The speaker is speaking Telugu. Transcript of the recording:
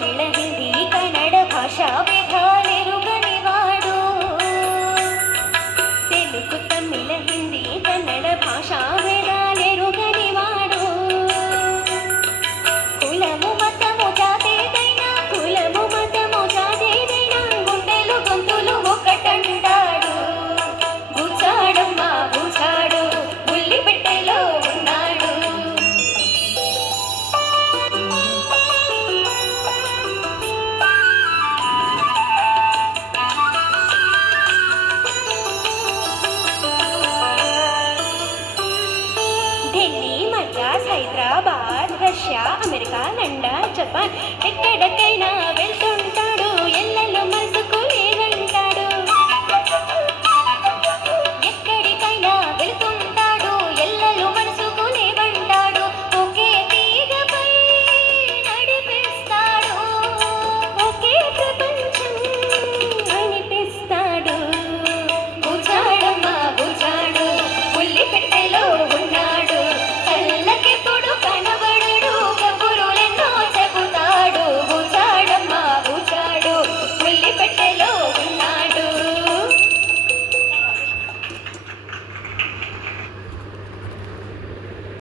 తమిళ హిందీ కన్నడ భాషా భేదాలెరుగని వాడు తెలుగు తమిళ హిందీ కన్నడ భాషా భేదాలెరుగని వాడు కులము మతము జాతేదైనా కులము మతము జాతేదైనా గుండెలు గొంతులు ఒకటంటాడు బూచాడమ్మా బూచాడు ఉల్లి పెట్టెలో ఉన్నాడు Delhi Madras Hyderabad Russia America London Japan ఎక్కడికైనా వెళ్తూ